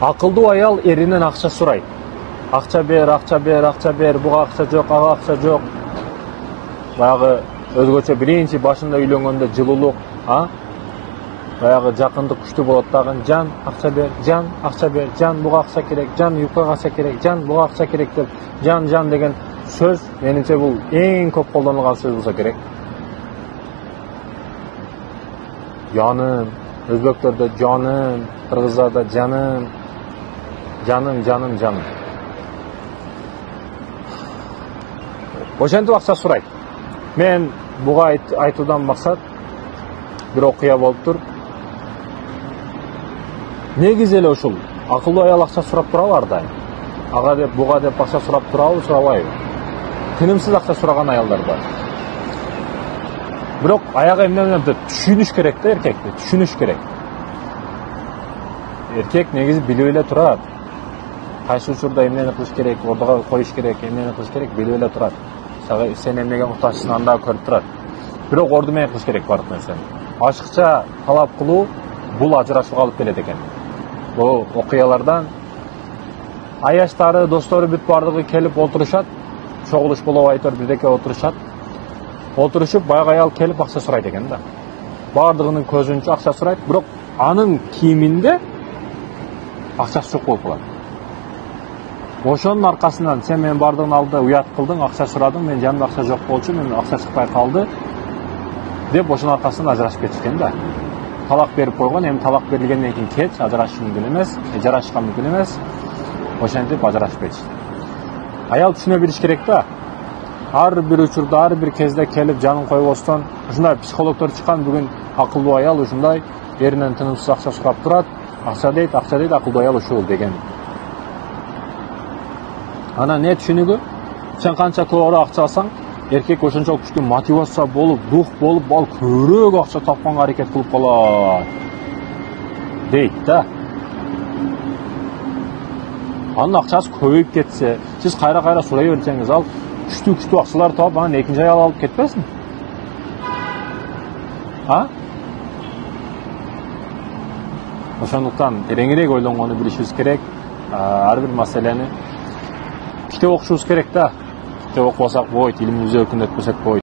Акылдуу аял эринен акча сурайт. Акча бер, акча бер, акча бер, буга акча жок, ага акча жок. Баягы өзгөчө биринчи башында үйлөнгөндө жылуулук, баягы жакындык күчтүү болот дагы. Жан, акча бер, жан, буга акча керек, жан, юкага акча керек, жан, буга акча керек деп, жан деген сөз менимче бул эң көп колдонулган сөз болсо керек. Жаным, өзбектөрдө жаным, кыргыздарда жаным, жаным. Ошентип акча сурайт. Мен буга айтуудан максат бир окуя болуптур. Негизи эле ушул. Акылдуу аял акча сурап турабы ар дайым? Ага деп, буга деп акча сурап турабы, сурабайбы? Тынымсыз акча сураган аялдар бар. Бирок аяга эмне менен түшүнүш керек да, эркекти түшүнүш керек. Эркек негизи билип эле турат. Кайсы учурда эмнени кылыш керек, ордого коюш керек, эмнени кылыш керек билип эле турат. Сен эмнеге муктажсың анда көрүп турат. Бирок орду менен кылыш керек бардык нерсени. Ашыкча талап кылуу бул ажырашууга алып келет экен. Бул окуялардан аяштары, достору бүт бардыгы келип отурушат, чогулуш болуп айтор бирдеке отурушат. Отурушуп баягы аял келип акча сурайт экен да. Бардыгынын көзүнчө акча сурайт, бирок анын кийиминде акчасы жок болуп калат. Ошонун аркасынан сен менин бардыгын алдыда уят кылдың, акча сурадың, мен жанымда акча жок болчу, мен акча чыкпай калды деп ошонун аркасынан ажырашып кетишкен да. Талак берип койгон, эми талак берилгенден кийин кеч, ажырашыш мүмкүн эмес, жарашышка мүмкүн эмес. Ошентип ажырашып кетишти. Аял түшүнө билиш керек да. Ар бир учурда, ар бир кезде келип жанын койбостон, ушундай психологдор чыккан, бүгүн акылдуу аял ушундай эринен тынымсыз акча сурап турат, акча дейт, акылдуу аял ушул деген. Ана не түшүнүгү? Сен канча көбүрөөк акча алсаң, эркек ошончо күчтүү мотивация болуп, дух болуп, ал көбүрөөк акча тапканга аракет кылып калат. Дейт да. Анын акчасы көбөйүп кетсе, сиз кайра сурай берсеңиз, ал күчтүү акчалар таап, анан экинчи аял алып кетпесин? Ошондуктан тереңирээк ойлонгону билишибиз керек. Ар бир маселени китеп окушубуз керек да. Китеп окубасак болбойт, илимибизди өркүндөтпөсөк болбойт.